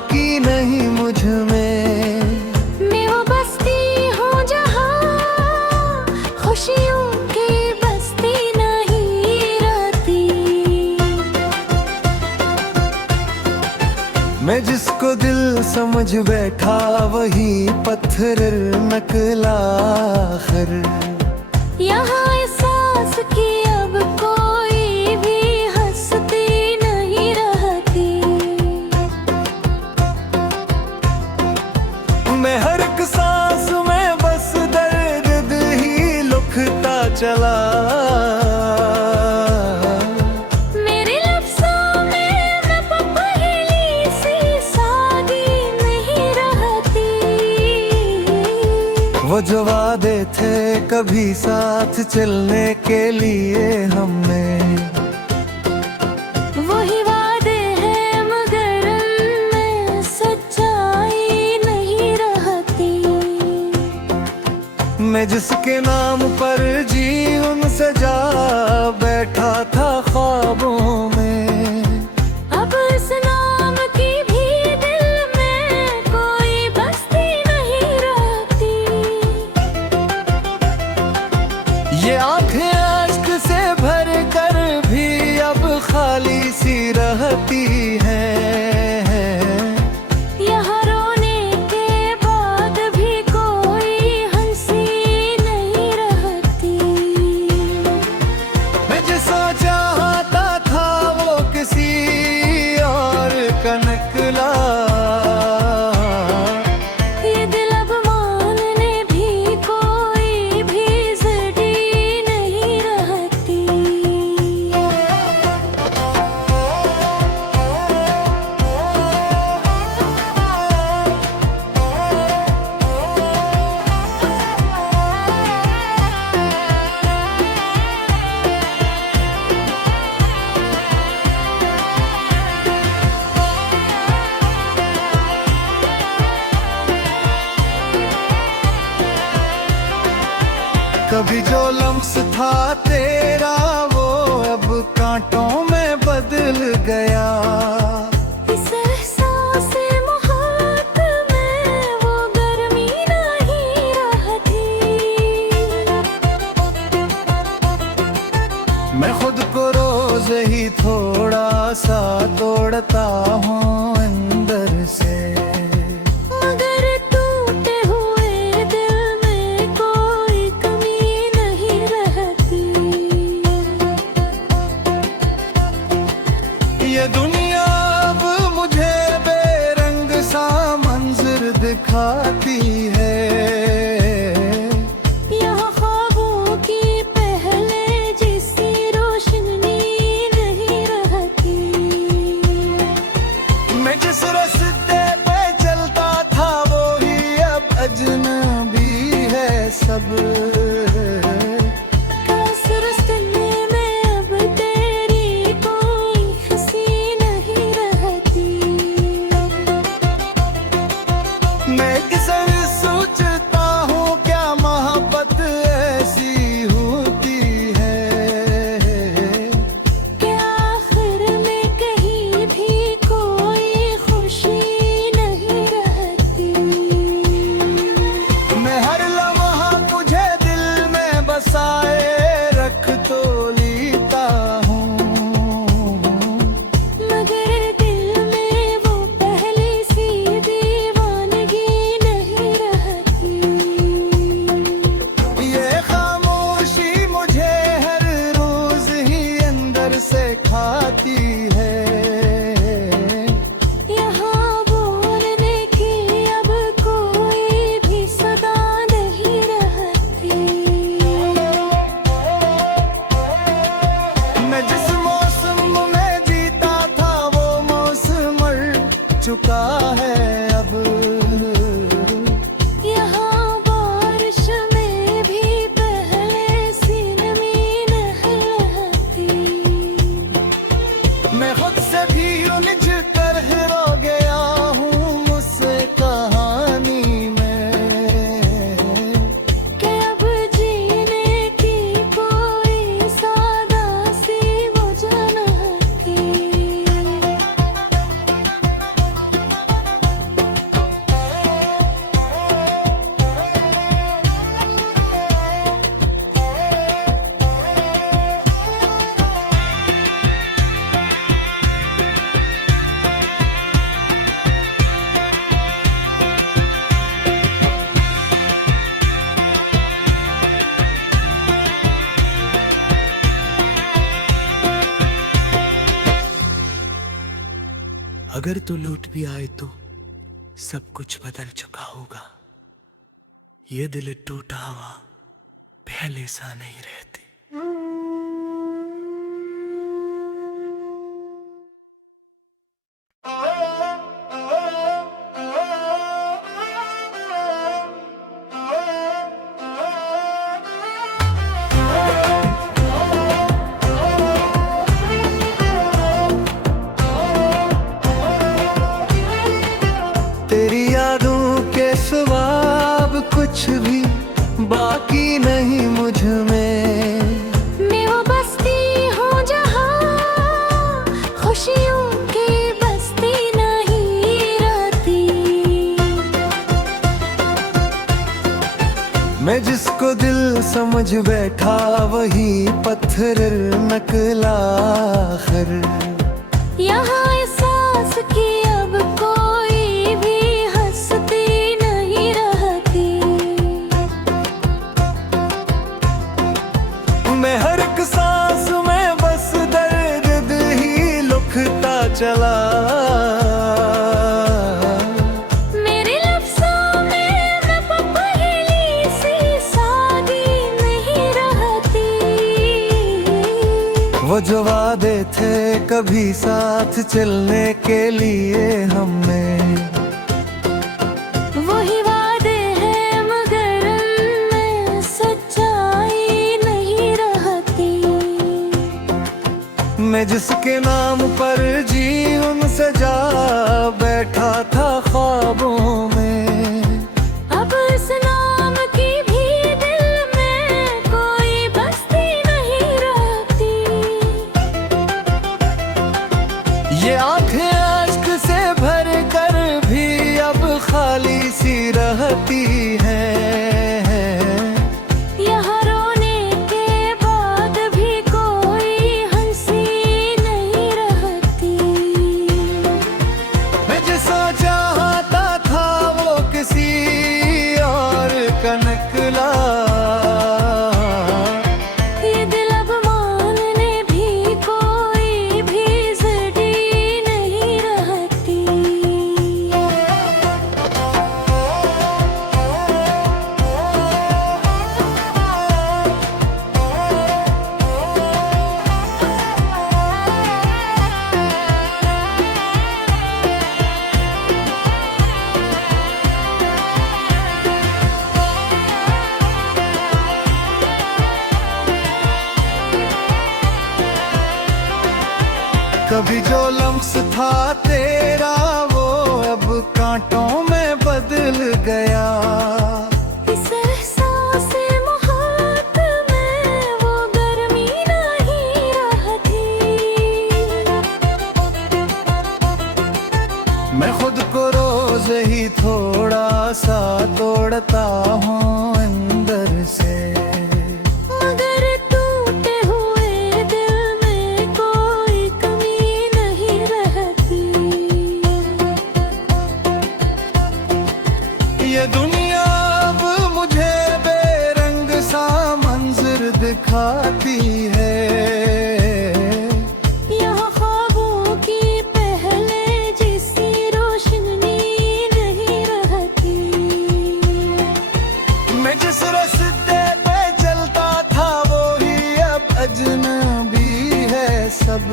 बाकी नहीं मुझ में। मैं वो बस्ती हूँ जहाँ खुशियों की बस्ती नहीं रहती। मैं जिसको दिल समझ बैठा वही पत्थर नकला आखिर। यहाँ एहसास की अब कोई भी हंसती नहीं रहती। मैं हर एक सांस में बस दर्द ही लुकता चला। मेरे लफ्ज़ों में मैं पहेली सी सादी नहीं रहती। वो जो वादे थे कभी साथ चलने के लिए हमें, वही वादे हैं मगर उनमें सच्चाई नहीं रहती। मैं जिसके नाम पर जी उनसे जा बैठा था ख्वाबों में। अब इस नाम की भी दिल में कोई बस्ती नहीं रहती। ये आंखें अश्क से भर कर भी अब खाली सी रहती हैं। यहाँ रोने के बाद भी कोई हंसी नहीं रहती। मैं जिसे चाहता था वो किसी और का निकला। ये दिल अब मानने भी कोई भी ज़िद्दी नहीं रहती। कभी जो लम्स था तेरा वो अब कांटों में बदल गया। इस एहसास मोहब्बत में वो गर्मी नहीं रहती। मैं खुद को रोज ही थोड़ा सा तोड़ता हूँ अंदर से। मगर टूटे हुए दिल में कोई कमी नहीं रहती। ये दुनिया अब मुझे बेरंग सा मंजर दिखाती है। यहाँ ख्वाबों की पहले जैसी रोशनी नहीं रहती। मैं जिस रास्ते पे चलता था वो ही अब अजनबी है सब। काश रास्ते में अब तेरी कोई हंसी नहीं रहती। मैं किसर सोचता हूँ क्या मोहब्बत ऐसी होती है। क्या आखिर में कहीं भी कोई खुशी नहीं रहती। मैं हर लम्हा तुझे दिल में बसाए रख तो लेता हूँ। मगर दिल में वो पहले सी दीवानगी नहीं रहती। ये खामोशी मुझे हर रोज ही अंदर से खाती है। यहाँ बोलने की अब कोई भी सदा नहीं रहती। मैं जिस मौसम में जीता था वो मौसम मर चुका है अब। यहाँ बारिश में भी पहले सी नमी नहीं रहती। मैं अगर तू लौट भी आए तो सब कुछ बदल चुका होगा। ये दिल टूटा हुआ पहले सा नहीं रहती। तेरी यादों के सिवा अब कुछ भी बाकी नहीं मुझ में। मैं वो बस्ती हूँ जहाँ खुशियों की बस्ती नहीं रहती। मैं जिसको दिल समझ बैठा वही पत्थर नकला आखिर। यहाँ एहसास की अब कोई भी हंसती नहीं रहती। मैं हर एक सांस में बस दर्द ही लुकता चला। मेरे लफ्ज़ों में मैं पहेली सी सादी नहीं रहती। वो जो वादे थे कभी साथ चलने के लिए हमें, वही वादे हैं मगर उनमें सच्चाई नहीं रहती। मैं जिसके नाम पर जीवन सजा बैठा था ख्वाबों में, अब इस नाम की भी दिल में कोई बस्ती नहीं रहती। ये आंखें अश्क से भर कर भी अब खाली सी रहती हैं। यहाँ रोने के बाद भी कोई हंसी नहीं रहती। मैं जिसे चाहता था वो किसी और का निकला। ये दिल अब मानने भी कोई भी ज़िद्दी नहीं रहती। कभी जो लम्स था तेरा वो अब कांटों में बदल गया। इस एहसास मोहब्बत में वो गर्मी नहीं रहती। मैं खुद को रोज ही थोड़ा सा तोड़ता हूँ अंदर से। मगर टूटे हुए दिल में कोई कमी नहीं रहती। ये दुनिया अब मुझे बेरंग सा मंजर दिखाती है। यहाँ ख्वाबों की पहले जैसी रोशनी नहीं रहती। मैं जिस रास्ते पे चलता था वो ही अब अजनबी है सब।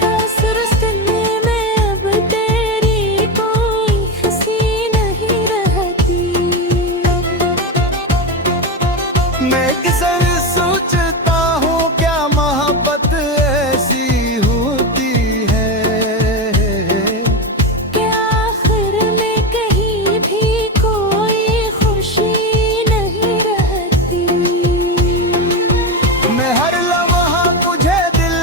काश रास्ते में अब तेरी कोई हंसी नहीं रहती। मैं किसर सोचता हूँ क्या मोहब्बत ऐसी होती है। क्या आखिर में कहीं भी कोई खुशी नहीं रहती। मैं हर लम्हा मुझे दिल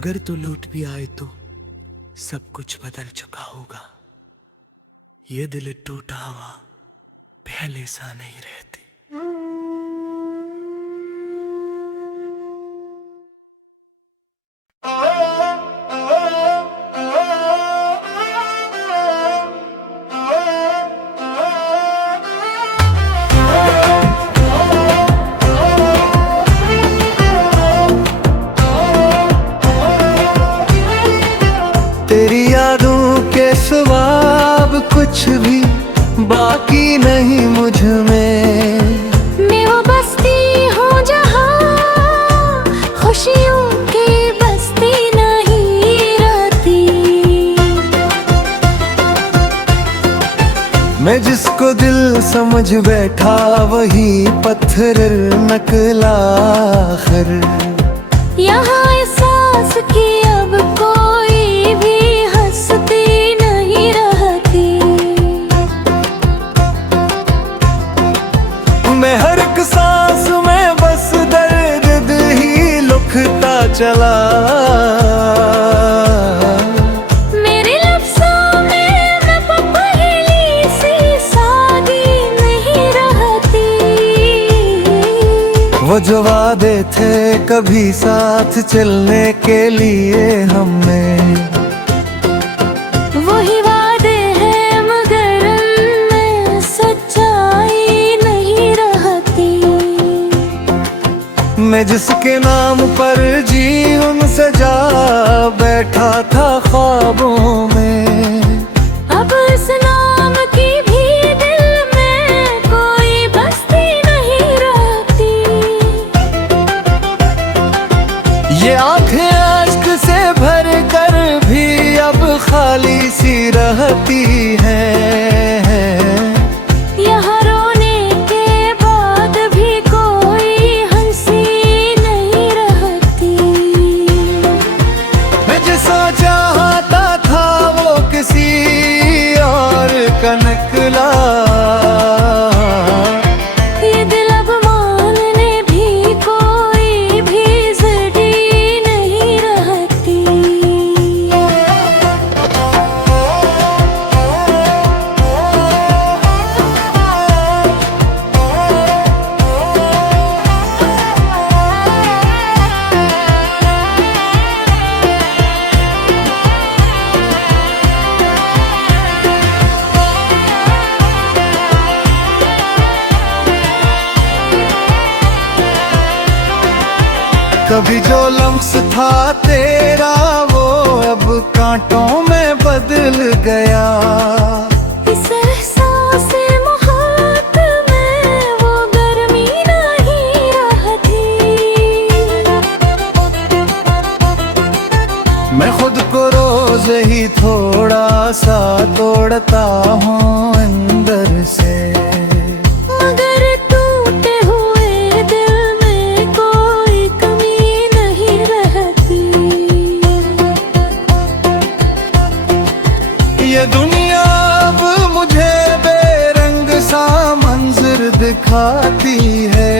अगर तू लौट भी आए तो सब कुछ बदल चुका होगा। ये दिल टूटा हुआ पहले सा नहीं रहती। तेरी यादों के सिवा अब कुछ भी बाकी नहीं मुझ में। मैं वो बस्ती हूँ जहाँ खुशियों की बस्ती नहीं रहती। मैं जिसको दिल समझ बैठा वही पत्थर नकला आखिर। यहाँ एहसास की अब कोई भी हंसती नहीं रहती। मैं हर एक सांस में बस दर्द ही लुकता चला। मेरे लफ्ज़ों में मैं पहेली सी सादी नहीं रहती। वो जो वादे थे कभी साथ चलने के लिए हमने, वही वादे हैं मगर उनमें सच्चाई नहीं रहती। मैं जिसके नाम पर जी उनसे जा बैठा था ख्वाबों में। अब इस नाम की भी दिल में कोई बस्ती नहीं रहती। ये आंखें अश्क से भर कर भी अब खाली सी रहती हैं। यहाँ रोने के बाद भी कोई हंसी नहीं रहती। मैं जिसा चाहता था वो किसी और का निकला। ये दिल अब मानने भी कोई भी ज़िद्दी नहीं रहती। कभी जो लम्स था तेरा वो अब कांटों में बदल गया। इस एहसास मोहब्बत में वो गर्मी नहीं रहती। मैं खुद को रोज ही थोड़ा सा तोड़ता हूँ अंदर से। मगर टूटे हुए दिल में कोई कमी नहीं रहती। ये दुनिया अब मुझे बेरंग सा मंजर दिखाती है।